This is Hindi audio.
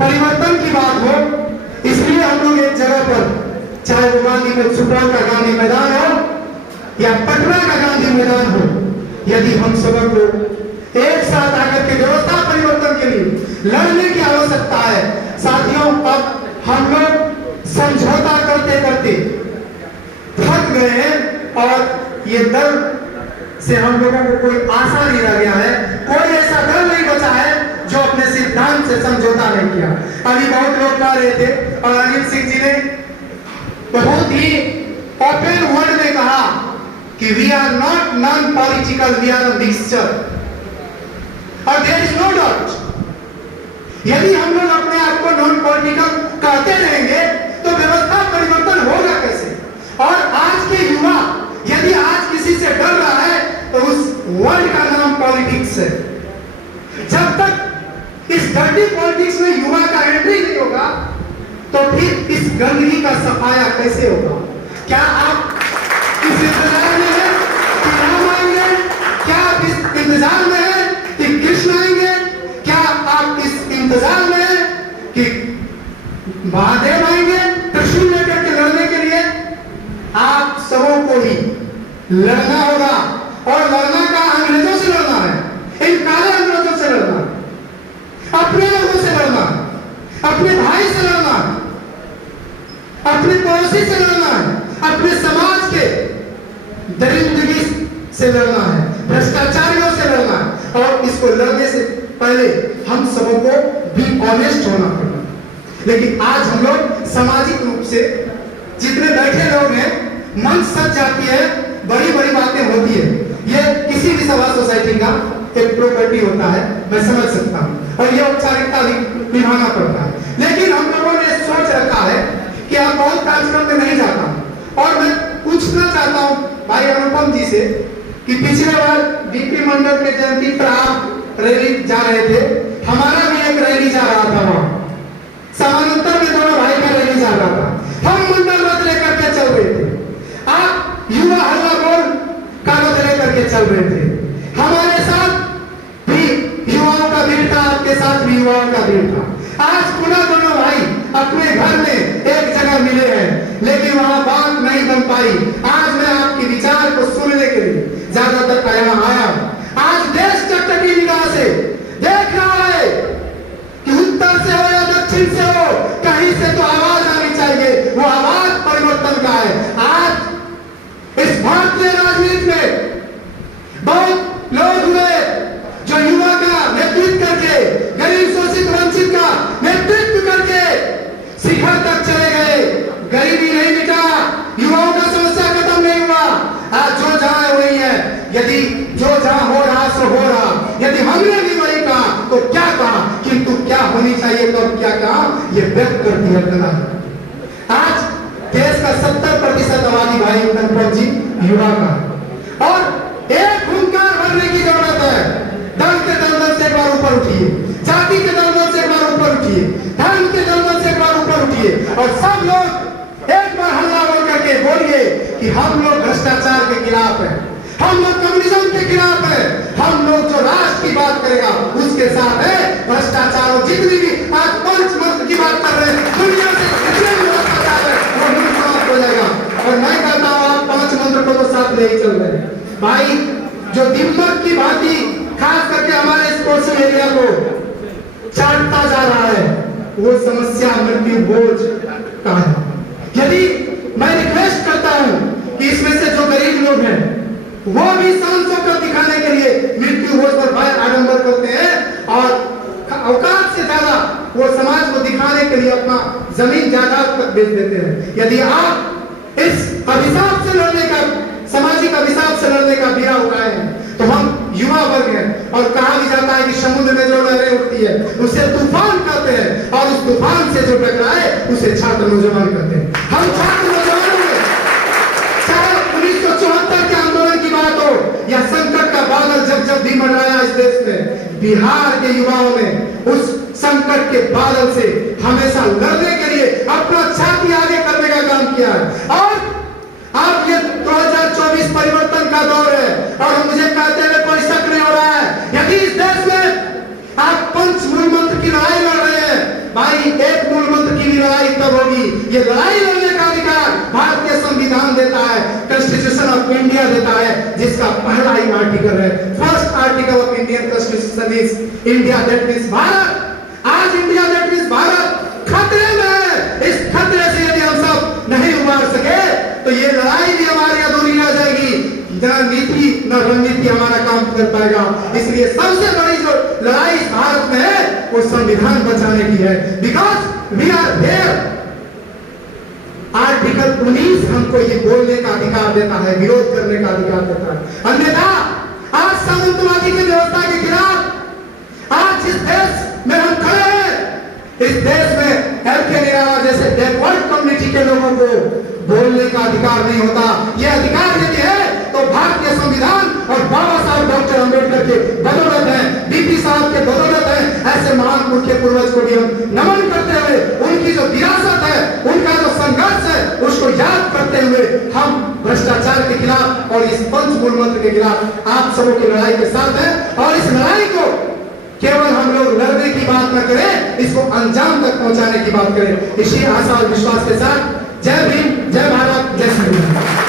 परिवर्तन की बात हो, इसलिए हम लोग एक जगह पर, चाहे वो गांधी में सुपौल का गांधी मैदान हो या पटना का गांधी मैदान हो, यदि हम सब लोग एक साथ आकर के व्यवस्था परिवर्तन के लिए लड़ने की आवश्यकता है। साथियों, अब हम लोग समझौता करते करते थक गए हैं और ये दल से हम लोगों को कोई आशा नहीं रह गया है। कोई ऐसा दल नहीं बचा है जो अपने सिद्धांत से समझौता नहीं किया। अभी बहुत लोग कह रहे थे और अनिल सिंह जी ने बहुत ही ओपन वर्ड में कहा कि we are not non political, we are a mixture, और देयर इज नो डाउट। यदि हम लोग अपने आप को नॉन पॉलिटिकल कहते रहेंगे तो व्यवस्था परिवर्तन होगा कैसे? और आज के युवा यदि आज किसी से डर रहा है तो उस वर्ड का नाम पॉलिटिक्स है। जब तक इस डर्टी पॉलिटिक्स में युवा का एंट्री नहीं होगा तो फिर इस गंदगी का सफाया कैसे होगा? क्या आप इस इंतजार में हैं कि राम आएंगे? क्या आप इस इंतजार में हैं कि कृष्ण आएंगे? क्या आप इस इंतजार में हैं कि महादेव आएंगे त्रिशूल लेकर के लड़ने के लिए? आप सबों को ही लड़ना होगा, और लड़ना का अंग्रेजों से लड़ना है, इन काले अंग्रेजों से लड़ना, अपने लोगों से लड़ना, अपने भाई से लड़ना, अपने पड़ोसी से लड़ना है, अपने समाज के दरिंदगी से लड़ना है, भ्रष्टाचारियों से लड़ना है। और इसको लड़ने से पहले हम सबों को भी ऑनेस्ट होना पड़ेगा। लेकिन आज हम लोग सामाजिक रूप से जितने बैठे लोग हैं, मन सज जाती है, बड़ी बड़ी बातें होती है। ये किसी भी सभा सोसाइटी का एक प्रॉपर्टी होता है, मैं समझ सकता हूँ, और ये औपचारिकता निभाना पड़ता है। लेकिन हम लोगों ने सोच रखा है कि आप बहुत कार्यक्रम में नहीं जाता हूँ, और मैं पूछना चाहता हूँ भाई अनुपम जी से कि पिछले बार डीपी मंडल के जयंती पर आप रैली जा रहे थे, हमारा भी एक रैली जा रहा था, वहां समानांतर में दोनों भाई का रैली जा रहा था, हम मंडल रथ लेकर के चल रहे थे, आप युवा हल्ला बोल कागज लेकर के चल रहे थे। हमारे साथ भी युवाओं का भीड़ था, आपके साथ भी युवाओं का भीड़ था। आज पुनः दोनों भाई अपने घर में एक जगह मिले हैं, लेकिन वहां बात नहीं बन पाई। आज मैं आपके विचार को सुनने के लिए ज्यादातर यहाँ आया हूं। आज देश चटकी निगाह से देख रहा है कि उत्तर से हो या दक्षिण से हो, कहीं से तो आवाज आनी चाहिए। वो आवाज परिवर्तन का है। आज इस भारतीय राजनीति में बहुत लोग हुए जो युवा का नेतृत्व करके, गरीब शोषित वंचित का नेतृत्व करके शिखर तक चले गए। गरीबी नहीं मिटा, युवाओं का समस्या खत्म नहीं हुआ। आज जो जहां है वही है। यदि जो जहां हो रहा सो हो रहा, यदि हमने भी वही कहा तो क्या कहा, किंतु क्या होनी चाहिए तो क्या कहा, ये व्यक्त कर दिया कला। आज देश का 70% आबादी भाई अनुपम जी युवा का, और एक हुंकार भरने की जरूरत है। दल के दलदल से एक बार ऊपर उठिए, जाति के दलदल से एक बार ऊपर उठिए, धर्म के दलदल से एक बार ऊपर उठिए, और सब लोग एक बार हल्ला बोल करके बोलिए कि हम लोग भ्रष्टाचार के खिलाफ हैं, हम लोग कम्युनिज्म के खिलाफ है, हम लोग जो राष्ट्र की बात करेगा उसके साथ है। भ्रष्टाचार और जितनी भी आज पंचमंत्र की बात कर रहे हैं, दुनिया से जितने भी भ्रष्टाचार है वो भी समाप्त हो जाएगा। और मैं कहता हूँ आप पांच मंत्र को तो साथ ले ही चल रहे हैं भाई। जो दिमाग की भांति खास करके हमारे स्पोर्ट्स एरिया को चाटता जा रहा है, वो समस्या मृत्यु बोझ का है। यदि मैं रिक्वेस्ट करता हूँ कि इसमें से जो गरीब लोग हैं वो भी सांसों को दिखाने के लिए मृत्यु बोझ पर भय आडंबर करते हैं, और औकात से ज्यादा वो समाज को दिखाने के लिए अपना जमीन जायदाद तक बेच देते हैं। यदि आप इस अभिशाप से लड़ने का, सामाजिक अभिशाप से लड़ने का बीड़ा उठाए हैं, तो हम युवा वर्ग हैं। और कहा भी जाता है कि समुद्र में जो लहरें उठती है उसे तूफान कहते हैं, और उस तूफान से जो टकराए उसे छात्र नौजवान कहते हैं। हम छात्र नौजवानों में चाहे 1974 के आंदोलन की बात हो या संकट का बादल जब जब भी मंडराया इस देश में, बिहार के युवाओं ने उस संकट के बादल से हमेशा लड़ने के लिए अपना छाती आगे करने का काम किया है। और अब ये 2024 परिवर्तन का दौर है, और मुझे कहते हुए कोई शक नहीं हो रहा है। यदि इस देश में आप पंच मूल मंत्र की लड़ाई लड़ रहे हैं भाई, ये लड़ाई लड़ने का अधिकार भारतीय संविधान देता है, कॉन्स्टिट्यूशन ऑफ इंडिया देता है, जिसका पहला ही आर्टिकल है, first article of Indian constitution is India, that means Bharat. आज इंडिया दैट मींस भारत खतरे में है। इस खतरे से यदि हम सब नहीं उबार सके तो ये लड़ाई भी हमारी अधूरी रह जाएगी, न नीति न रणनीति हमारा काम कर पाएगा। इसलिए सबसे बड़ी जो लड़ाई इस भारत में है वो संविधान बचाने की है, because we are there. Article 19 हमको ये बोलने का अधिकार देता है, विरोध करने का अधिकार देता है। अन्यथा आज सामंतवादी की व्यवस्था के खिलाफ आज जिस देश में हम खड़े हैं, इस देश में एलके निराला जैसे बैकवर्ड कम्युनिटी के लोगों को बोलने का अधिकार नहीं होता। यह अधिकार यदि है तो भारतीय संविधान और बाबा साहब डॉक्टर अंबेडकर के बदौलत है, बीपी साहब के बदौलत है। ऐसे महान पुरखे पूर्वज को भी हम नमन करते हुए उनकी जो विरासत है, उनका जो संघर्ष है, उसको याद करते हुए हम भ्रष्टाचार के खिलाफ और इस पंचमूल मंत्र के खिलाफ आप सबों की लड़ाई के साथ हैं। और इस लड़ाई को केवल हम लोग लड़ने की बात न करें, इसको अंजाम तक पहुंचाने की बात करें। इसी आशा और विश्वास के साथ जय भीम, जय भारत, जय संविधान।